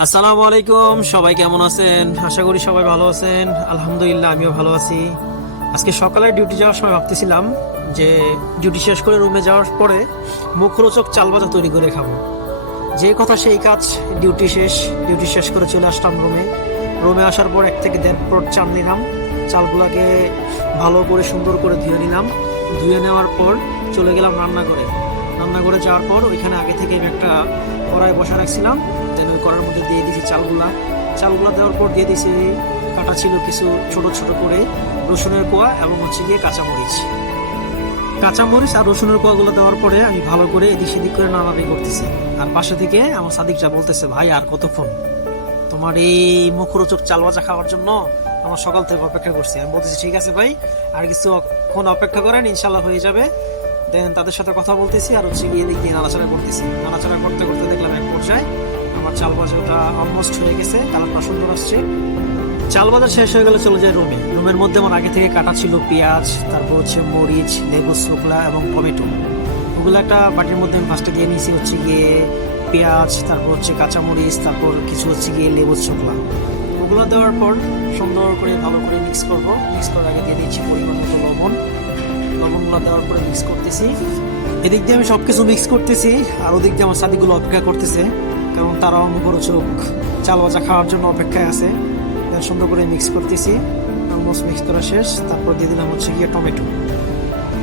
আসসালামু আলাইকুম, সবাই কেমন আছেন? আশা করি সবাই ভালো আছেন। আলহামদুলিল্লাহ, আমিও ভালো আছি। আজকে সকালে ডিউটি যাওয়ার সময় ভাবতেছিলাম যে ডিউটি শেষ করে রুমে যাওয়ার পরে মুখরোচক চাল ভাজা তৈরি করে খাবো। যে কথা সেই কাজ। ডিউটি শেষ করে চলে আসলাম রুমে। রুমে আসার পর 1 থেকে 1.5 পট চাল নিলাম। চালগুলাকে ভালো করে সুন্দর করে ধুয়ে নিলাম। ধুয়ে নেওয়ার পর চলে গেলাম রান্নাঘরে যাওয়ার পর ওইখানে আগে থেকে আমি একটা কড়াই বসা রাখছিলাম। দেন ওই কড়াইয়ের মধ্যে দিয়ে দিয়েছি চালগুলা দেওয়ার পর দিয়ে দিয়েছি কাটা ছিল কিছু ছোট ছোট করে রসুনের কোয়া এবং গিয়ে কাঁচামরিচ আর রসুনের কোয়াগুলো দেওয়ার পরে আমি ভালো করে এদিক সেদিক করে নাড়ানাড়ি করতেছি। আর পাশে থেকে আমার সাদিকটা বলতেছে, ভাই আর কতক্ষণ? তোমার এই মুখরোচক চাল ভাজা খাওয়ার জন্য আমার সকাল থেকে অপেক্ষা করছি। আমি বলতেছি, ঠিক আছে ভাই, আর কিছুক্ষণ অপেক্ষা করেন, ইনশাল্লাহ হয়ে যাবে। দেন তাদের সাথে কথা বলতেছি আর গিয়ে দিক দিয়ে নাড়াচাড়া করতে করতে দেখলাম এক পর্যায়ে আমার চাল ভাজাটা অলমোস্ট হয়ে গেছে। কালারটা সুন্দর আসছে। চাল ভাজা শেষ হয়ে গেলে চলে যায় রুমের মধ্যে আমার আগে থেকে কাটা ছিল পেঁয়াজ, তারপর মরিচ, লেবু শুকলা এবং টমেটো। ওগুলো একটা বাটির মধ্যে আমি ফার্স্টে দিয়ে নিয়েছি গিয়ে পেঁয়াজ, তারপর কাঁচামরিচ, তারপর কিছু গিয়ে লেবু শুকলা। ওগুলো দেওয়ার পর সুন্দর করে ভালো করে মিক্স করার আগে দিয়ে দিচ্ছি পরিমাণ মতো লবণগুলো দেওয়ার পরে মিক্স করতেছি। এদিক দিয়ে আমি সবকিছু মিক্স করতেছি আর ওদিক দিয়ে আমার সাদিকগুলো অপেক্ষা করতেছে, কারণ তারাও মুখরোচক চাল ভাজা খাওয়ার জন্য অপেক্ষায় আছে। সুন্দর করে মিক্স করতেছি। অলমোস্ট মিক্স করা শেষ। তারপর দিয়ে দিলাম গিয়ে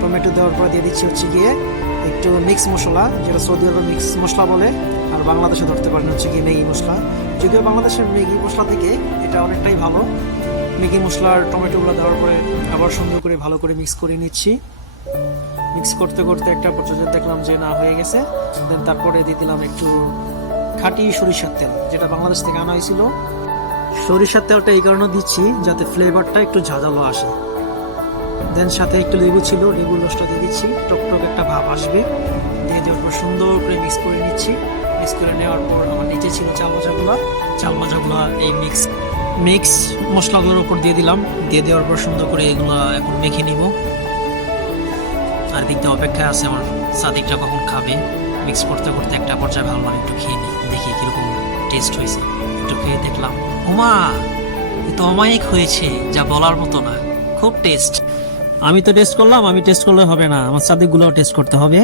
টমেটো দেওয়ার পর দিয়ে দিচ্ছি গিয়ে একটু মিক্স মশলা, যেটা সৌদি আরবের মিক্স মশলা বলে, আর বাংলাদেশে ধরতে পারেন গিয়ে ম্যাগি মশলা। যদিও বাংলাদেশের ম্যাগি মশলা থেকে এটা অনেকটাই ভালো। ম্যাগি মশলার টমেটোগুলো দেওয়ার পরে আবার সুন্দর করে ভালো করে মিক্স করে নিচ্ছি। মিক্স করতে করতে একটা পর্যায়ে দেখলাম যে না হয়ে গেছে। দেন তারপরে দিয়ে দিলাম একটু খাঁটি সরিষার তেল, যেটা বাংলাদেশ থেকে আনা হয়েছিল। সরিষার তেলটা এই কারণে দিচ্ছি যাতে ফ্লেভারটা একটু ঝাঁঝালো আসে। দেন সাথে একটু লেবুর রসটা দিয়ে দিচ্ছি, টকটক একটা ভাব আসবে। দিয়ে দেওয়ার পর সুন্দর করে মিক্স করে নিচ্ছি। মিক্স করে নেওয়ার পর আমার নিচে ছিল চাল ভাজাগুলো এই মিক্স মশলাগুলোর উপর দিয়ে দিলাম। দিয়ে দেওয়ার পর সুন্দর করে এগুলো এখন মেখে নিব। আর দিকটা অপেক্ষায় আছে আমার সাদিকটা কখন খাবে। মিক্স করতে করতে একটা পর্যায়ে ভাবলাম একটু খেয়ে নিই, দেখি কিরকম টেস্ট হয়েছে। একটু খেয়ে দেখলাম, ওমা, এ তো অমায়িক হয়েছে, যা বলার মতো না, খুব টেস্ট। আমি তো টেস্ট করলাম, আমি টেস্ট করলে হবে না, আমার সাদিকগুলোও টেস্ট করতে হবে।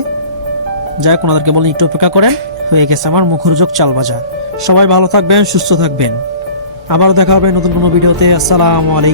যাই হোক, ওনাদেরকে বলি একটু অপেক্ষা করেন। হয়ে গেছে আমার মুখরোচক চাল ভাজা। সবাই ভালো থাকবেন, সুস্থ থাকবেন। আবারও দেখা হবে নতুন কোনো ভিডিওতে। আসসালামু আলাইকুম।